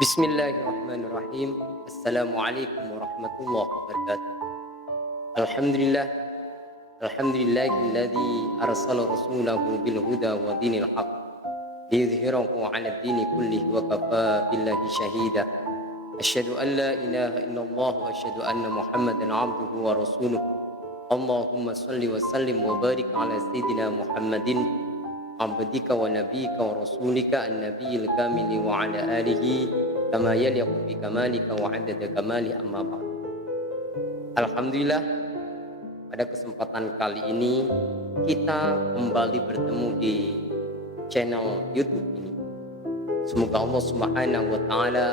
Bismillahirrahmanirrahim. Assalamualaikum warahmatullahi wabarakatuh. Alhamdulillah, alhamdulillahilladzi arsala rasulahu bil huda wa dinil haq liyudhhirahu 'ala ad-dini kullihi wa kafa billahi shahida. Asyhadu an la ilaha illallah wa asyhadu anna Muhammadan 'abduhu wa rasuluh. Allahumma shalli wa sallim wa barik 'ala sayyidina Muhammadin abdika wa nabiyyika wa rasulika an-nabiyil kamili wa 'ala alihi kama yaliqu bi kamalika wa 'adada kamali amma ba'd. Alhamdulillah, pada kesempatan kali ini kita kembali bertemu di channel YouTube ini. Semoga Allah Subhanahu wa taala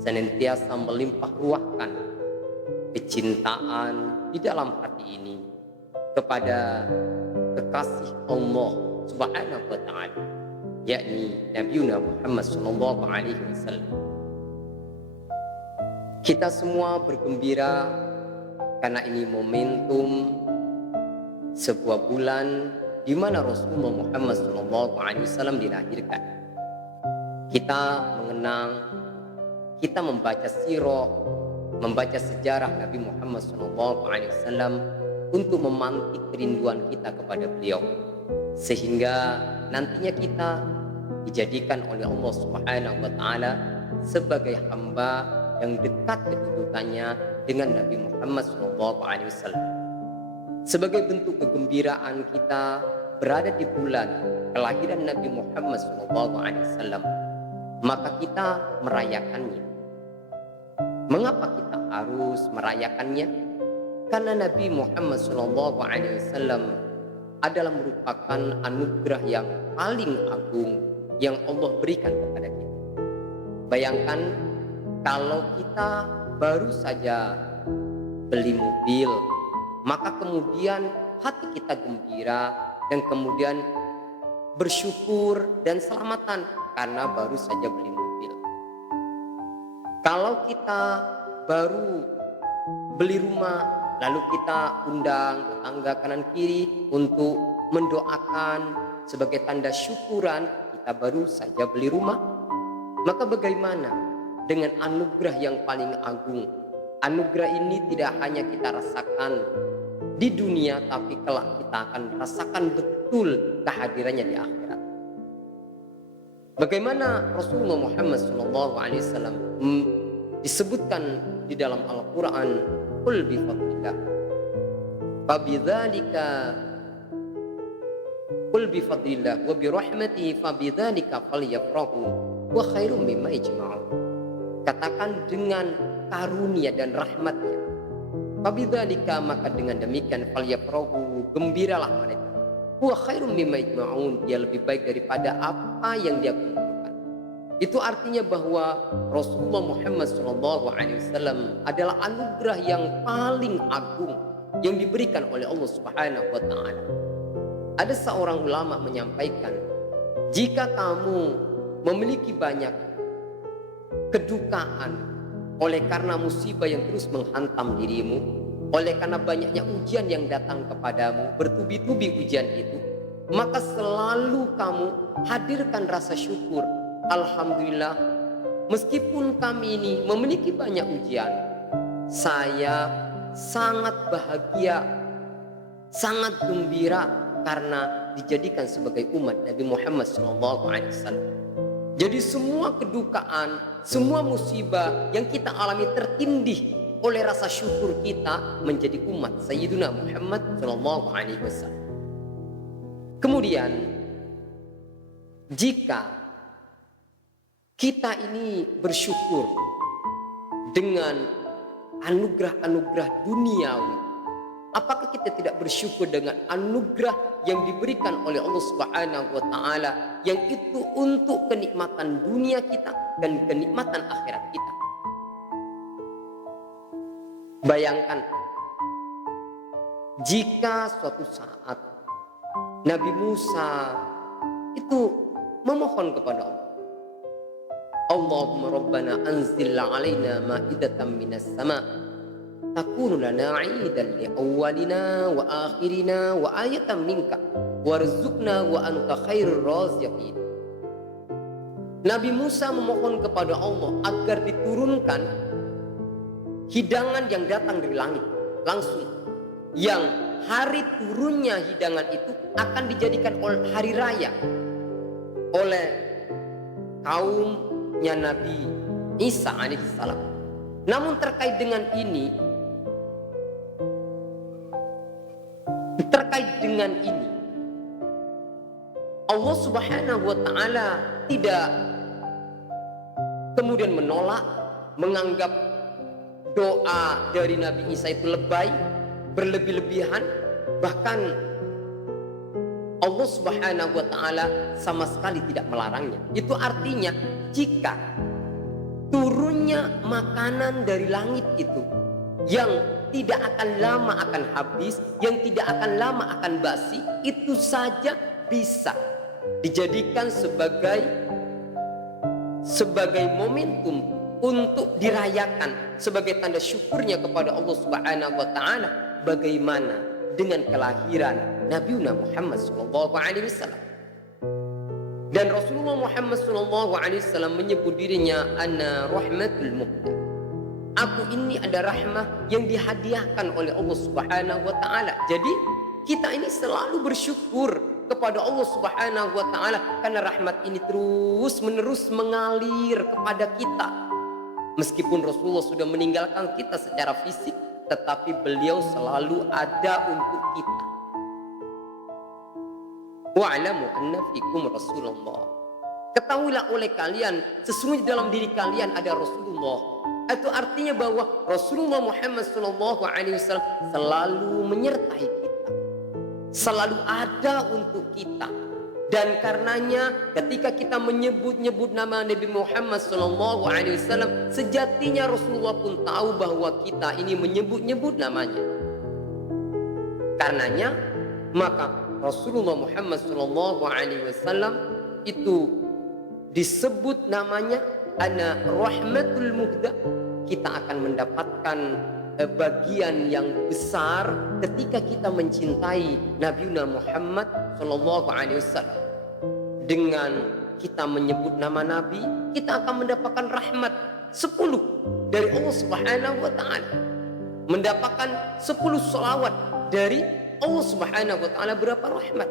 senantiasa melimpah ruahkan kecintaan di dalam hati ini kepada kekasih Allah Subhanahu wa taala, yakni Nabiuna Muhammad sallallahu alaihi wasallam. Kita semua bergembira karena ini momentum sebuah bulan di mana Rasulullah Muhammad sallallahu alaihi wasallam dilahirkan. Kita mengenang, kita membaca sirah, membaca sejarah Nabi Muhammad sallallahu alaihi wasallam untuk memantik kerinduan kita kepada beliau, sehingga nantinya kita dijadikan oleh Allah Subhanahu wa taala sebagai hamba yang dekat kedudukannya dengan Nabi Muhammad SAW. Sebagai bentuk kegembiraan kita berada di bulan kelahiran Nabi Muhammad SAW, maka kita merayakannya. Mengapa kita harus merayakannya? Karena Nabi Muhammad SAW adalah merupakan anugerah yang paling agung yang Allah berikan kepada kita. Bayangkan kalau kita baru saja beli mobil, maka kemudian hati kita gembira dan kemudian bersyukur dan selamatan karena baru saja beli mobil. Kalau kita baru beli rumah, lalu kita undang tetangga kanan kiri untuk mendoakan sebagai tanda syukuran kita baru saja beli rumah. Maka bagaimana dengan anugerah yang paling agung? Anugerah ini tidak hanya kita rasakan di dunia, tapi kelak kita akan rasakan betul kehadirannya di akhirat. Bagaimana Rasulullah Muhammad SAW disebutkan di dalam Al-Quran, qul bi fadlillah fabidzalika qul bi fadlillah wa bi rahmatihi fabidzalika falyafrahu wa khairum mimma yajma'un. Katakan dengan karunia dan rahmatnya, fabidzalika, maka dengan demikian falyafrahu, gembiralah mereka, wa khairum mimma yajma'un, dia lebih baik daripada apa yang dia kumpulkan. Itu artinya bahwa Rasulullah Muhammad SAW adalah anugerah yang paling agung yang diberikan oleh Allah Subhanahu wa taala. Ada seorang ulama menyampaikan, jika kamu memiliki banyak kedukaan oleh karena musibah yang terus menghantam dirimu, oleh karena banyaknya ujian yang datang kepadamu, bertubi-tubi ujian itu, maka selalu kamu hadirkan rasa syukur. Alhamdulillah, meskipun kami ini memiliki banyak ujian, saya sangat bahagia, sangat gembira karena dijadikan sebagai umat Nabi Muhammad SAW. Jadi semua kedukaan, semua musibah yang kita alami tertindih oleh rasa syukur kita menjadi umat Sayyidina Muhammad SAW. Kemudian, jika kita ini bersyukur dengan anugerah-anugerah duniawi, apakah kita tidak bersyukur dengan anugerah yang diberikan oleh Allah Subhanahu wa taala, yang itu untuk kenikmatan dunia kita dan kenikmatan akhirat kita? Bayangkan jika suatu saat Nabi Musa itu memohon kepada Allah, Allahumma rabbana anzil alaina ma'idatan minas sama' takunu lana 'idan li awwalina wa akhirina wa ayatan minka warzuqna wa anta khairur raziqin. Nabi Musa memohon kepada Allah agar diturunkan hidangan yang datang dari langit langsung, yang hari turunnya hidangan itu akan dijadikan hari raya oleh kaumnya Nabi Isa alaihissalam. Namun terkait dengan ini, Allah Subhanahu wa taala tidak kemudian menolak, menganggap doa dari Nabi Isa itu lebay, berlebih-lebihan. Bahkan Allah Subhanahu wa taala sama sekali tidak melarangnya. Itu artinya jika turunnya makanan dari langit itu yang tidak akan lama akan habis, yang tidak akan lama akan basi, itu saja bisa dijadikan sebagai momentum untuk dirayakan sebagai tanda syukurnya kepada Allah Subhanahu wa taala. Bagaimana dengan kelahiran Nabi Muhammad sallallahu alaihi wasallam? Dan Rasulullah Muhammad sallallahu alaihi wasallam menyebut dirinya ana rahmatul muhda. Aku ini ada rahmah yang dihadiahkan oleh Allah Subhanahu wa taala. Jadi kita ini selalu bersyukur kepada Allah Subhanahu wa taala karena rahmat ini terus-menerus mengalir kepada kita. Meskipun Rasulullah sudah meninggalkan kita secara fisik, tetapi beliau selalu ada untuk kita. Wa'lamu anna fikum Rasulullah. Ketahuilah oleh kalian, sesungguhnya dalam diri kalian ada Rasulullah. Itu artinya bahwa Rasulullah Muhammad SAW selalu menyertai kita, selalu ada untuk kita. Dan karenanya ketika kita menyebut-nyebut nama Nabi Muhammad SAW, sejatinya Rasulullah pun tahu bahwa kita ini menyebut-nyebut namanya. Karenanya maka Rasulullah Muhammad SAW itu disebut namanya ana rahmatul muhda. Kita akan mendapatkan bagian yang besar ketika kita mencintai Nabi Muhammad SAW. Dengan kita menyebut nama Nabi, kita akan mendapatkan rahmat 10 dari Allah Subhanahu wa taala, mendapatkan 10 salawat dari Allah Subhanahu wa taala. Berapa rahmat,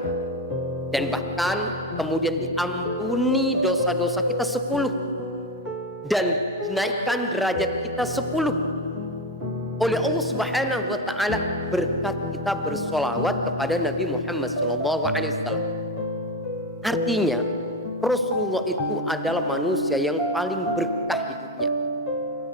dan bahkan kemudian diampuni dosa-dosa kita 10 dan dinaikkan derajat kita 10 oleh Allah Subhanahu wa taala berkat kita bersolawat kepada Nabi Muhammad SAW. Artinya Rasulullah itu adalah manusia yang paling berkah hidupnya.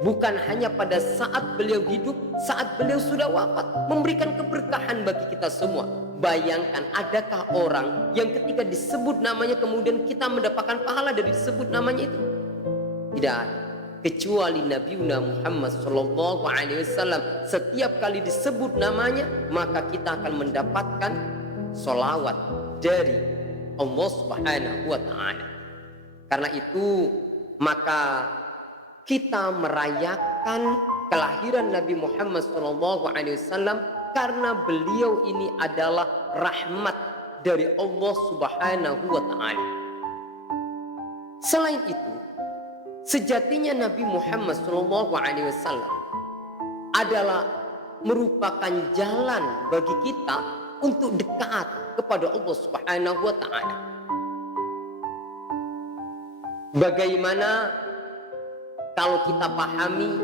Bukan hanya pada saat beliau hidup, saat beliau sudah wafat memberikan keberkahan bagi kita semua. Bayangkan, adakah orang yang ketika disebut namanya kemudian kita mendapatkan pahala dari disebut namanya itu? Tidak ada. Kecuali Nabi Muhammad SAW, setiap kali disebut namanya maka kita akan mendapatkan solawat dari Allah Subhanahu wa taala. Karena itu maka kita merayakan kelahiran Nabi Muhammad SAW karena beliau ini adalah rahmat dari Allah Subhanahu wa taala. Selain itu, sejatinya Nabi Muhammad SAW adalah merupakan jalan bagi kita untuk dekat kepada Allah Subhanahu wa taala. Bagaimana kalau kita pahami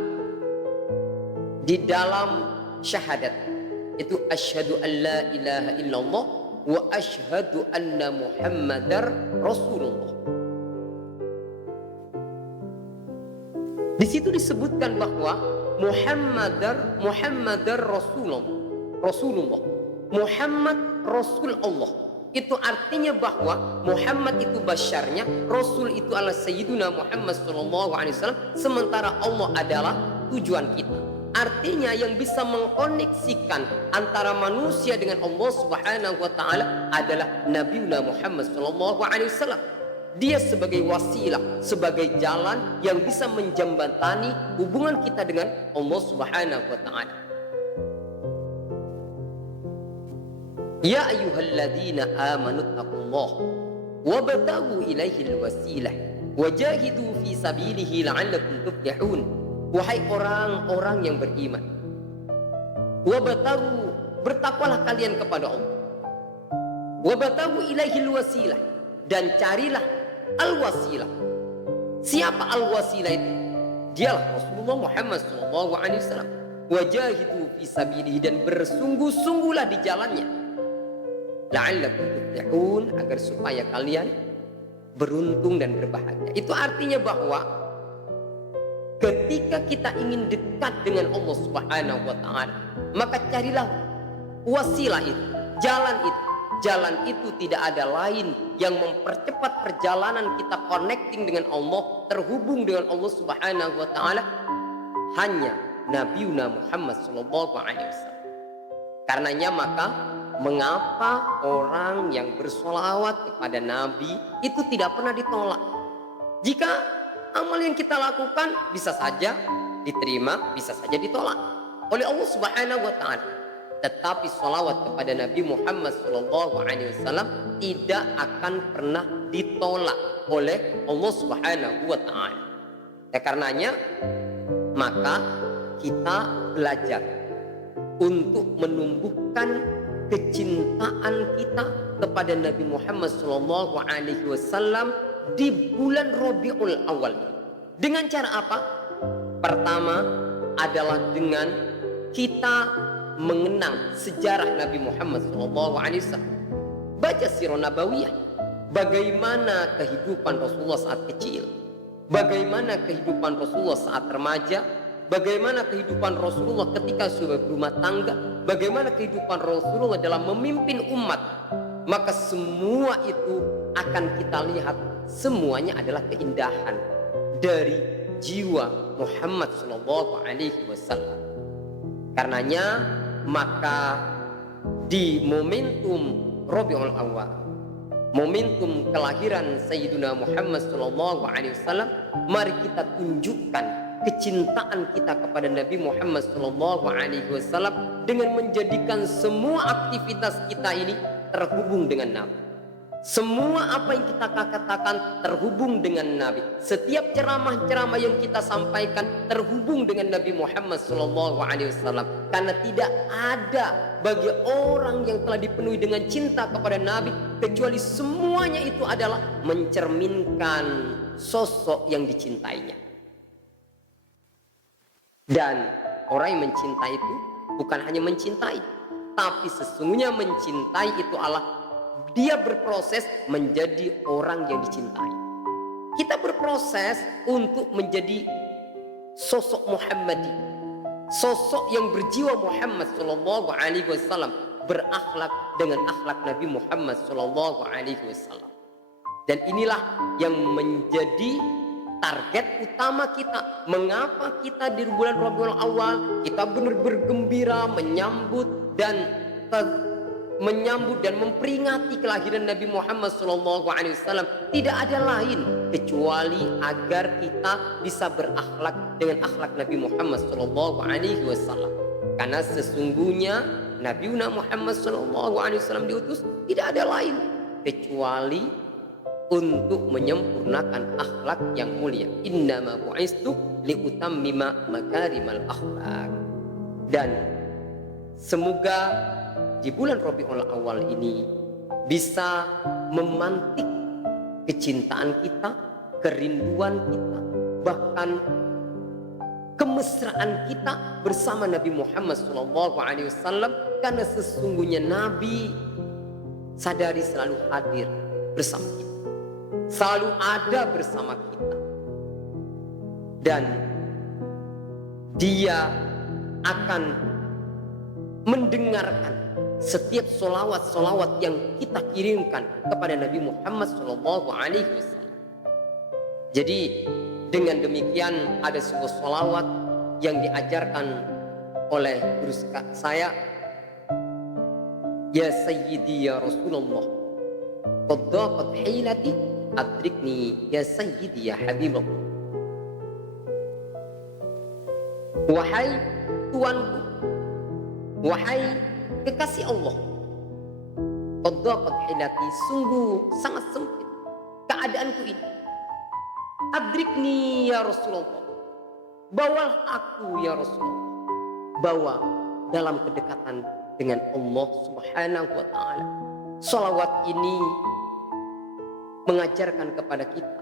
di dalam syahadat itu asyhadu an la ilaha illallah wa asyhadu anna Muhammadar Rasulullah. Di situ disebutkan bahwa Muhammadar Rasulullah. Muhammad Rasul Allah. Itu artinya bahwa Muhammad itu basyarnya, Rasul itu adalah Sayyiduna Muhammad SAW, sementara Allah adalah tujuan kita. Artinya yang bisa mengkoneksikan antara manusia dengan Allah Subhanahu wa taala adalah Nabi Muhammad SAW. Dia sebagai wasilah, sebagai jalan yang bisa menjembatani hubungan kita dengan Allah Subhanahu wa taala. Ya ayyuhalladzina amanu taqullaha wabtaghu ilaihil wasilah Wajahidu fi sabilihi la'allakum tuflihun. Wahai orang-orang yang beriman, wabtagu, bertakwalah kalian kepada Allah. Wabtagu ilaihil wasilah, dan carilah al-wasilah. Siapa al-wasilah itu? Dialah Rasulullah Muhammad SAW. Wajahidu fi sabilihi, dan bersungguh-sungguhlah di jalannya. La'allakum tuflihun, agar supaya kalian beruntung dan berbahagia. Itu artinya bahwa ketika kita ingin dekat dengan Allah Subhanahu wa taala, maka carilah wasilah itu, jalan itu. Jalan itu tidak ada lain yang mempercepat perjalanan kita connecting dengan Allah, terhubung dengan Allah Subhanahu wa taala, hanya Nabiuna Muhammad sallallahu alaihi wasallam. Karenanya maka mengapa orang yang bersolawat kepada Nabi itu tidak pernah ditolak? Jika amal yang kita lakukan bisa saja diterima, bisa saja ditolak oleh Allah Subhanahu wa taala. Tetapi sholawat kepada Nabi Muhammad SAW tidak akan pernah ditolak oleh Allah Subhanahu wa taala. Karenanya maka kita belajar untuk menumbuhkan kecintaan kita kepada Nabi Muhammad SAW di bulan Rabiul Awal. Dengan cara apa? Pertama adalah dengan kita mengenang sejarah Nabi Muhammad SAW. Baca sirah nabawiyah, bagaimana kehidupan Rasulullah saat kecil, bagaimana kehidupan Rasulullah saat remaja, bagaimana kehidupan Rasulullah ketika sudah berumah tangga, bagaimana kehidupan Rasulullah dalam memimpin umat. Maka semua itu akan kita lihat, semuanya adalah keindahan dari jiwa Muhammad SAW. Karenanya maka di momentum Rabiul Awal, momentum kelahiran Sayyidina Muhammad SAW, mari kita tunjukkan kecintaan kita kepada Nabi Muhammad SAW dengan menjadikan semua aktivitas kita ini terhubung dengan Nabi. Semua apa yang kita katakan terhubung dengan Nabi. Setiap ceramah-ceramah yang kita sampaikan terhubung dengan Nabi Muhammad SAW. Karena tidak ada bagi orang yang telah dipenuhi dengan cinta kepada Nabi kecuali semuanya itu adalah mencerminkan sosok yang dicintainya. Dan orang yang mencintai itu bukan hanya mencintai, tapi sesungguhnya mencintai itu adalah dia berproses menjadi orang yang dicintai. Kita berproses untuk menjadi sosok Muhammadi, sosok yang berjiwa Muhammad sallallahu alaihi wasallam, berakhlak dengan akhlak Nabi Muhammad sallallahu alaihi wasallam. Dan inilah yang menjadi target utama kita. Mengapa kita di bulan Rabiul Awal kita benar bergembira menyambut dan memperingati kelahiran Nabi Muhammad SAW. Tidak ada lain kecuali agar kita bisa berakhlak dengan akhlak Nabi Muhammad SAW. Karena sesungguhnya Nabi Muhammad SAW diutus tidak ada lain kecuali untuk menyempurnakan akhlak yang mulia. Innama bu'istu liutammima makarimal akhlak. Dan semoga di bulan Rabiul Awal ini bisa memantik kecintaan kita, kerinduan kita, bahkan kemesraan kita bersama Nabi Muhammad SAW. Karena sesungguhnya Nabi sadari selalu hadir bersama kita, selalu ada bersama kita, dan dia akan mendengarkan setiap solawat-solawat yang kita kirimkan kepada Nabi Muhammad SAW. Jadi dengan demikian ada sebuah solawat yang diajarkan oleh guru saya, ya Sayyidi ya Rasulullah, qad daqat hilati adrikni ya Sayyidi ya Habibullah. Wahai tuanku, wahai kekasih Allah, qad daqat hilati, sungguh sangat sempit keadaanku ini. Adrikni ya Rasulullah. Bawalah aku ya Rasulullah. Bawa dalam kedekatan dengan Allah Subhanahu wa ta'ala. Salawat ini mengajarkan kepada kita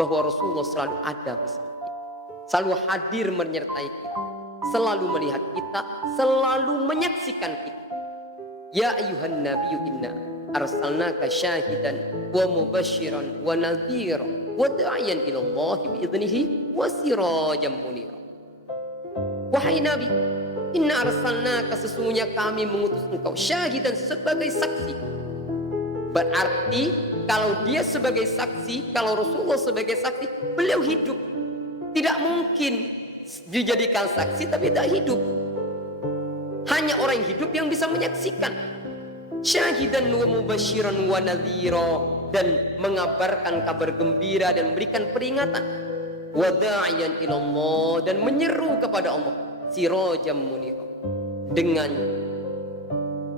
bahwa Rasulullah selalu ada bersama kita. Selalu hadir menyertai kita. Selalu melihat kita. Selalu menyaksikan kita. Ya ayuhan nabiyyu inna arsalnaka syahidan wa mubasyiran wa nadhiran wa da'iyan ila Allah bi'idnihi wa sirajan munira. Wahai Nabi, inna arsalnaka, sesungguhnya kami mengutus engkau syahidan, sebagai saksi. Berarti kalau dia sebagai saksi, kalau Rasulullah sebagai saksi, beliau hidup. Tidak mungkin dijadikan saksi tapi tidak hidup. Hanya orang yang hidup yang bisa menyaksikan. Syahidan wa mubasyiran wa nadhira, dan mengabarkan kabar gembira dan memberikan peringatan. Wa da'iyan ila Allah, dan menyeru kepada Allah. Sirajan munira, dengan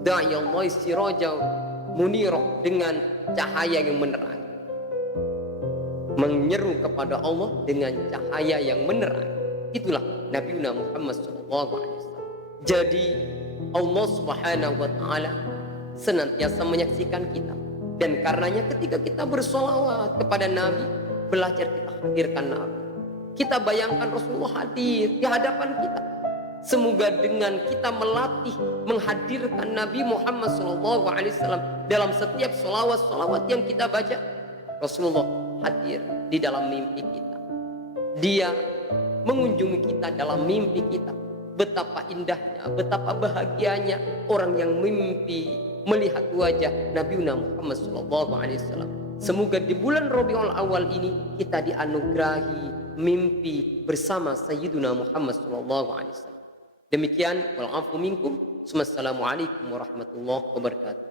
da'i Allah sirajan munira, dengan cahaya yang menerangi. Menyeru kepada Allah dengan cahaya yang menerangi. Itulah Nabi Muhammad SAW. Jadi Allah Subhanahu wa ta'ala senantiasa menyaksikan kita. Dan karenanya ketika kita bersolawat kepada Nabi, belajar kita hadirkan Nabi. Kita bayangkan Rasulullah hadir di hadapan kita. Semoga dengan kita melatih menghadirkan Nabi Muhammad SAW dalam setiap solawat-solawat yang kita baca, Rasulullah hadir di dalam mimpi kita. Dia mengunjungi kita dalam mimpi kita. Betapa indahnya, betapa bahagianya orang yang mimpi melihat wajah Nabi Muhammad SAW. Semoga di bulan Rabiul Awal ini kita dianugerahi mimpi bersama Sayyiduna Muhammad SAW. Demikian, wal afu minkum. Wassalamualaikum warahmatullahi wabarakatuh.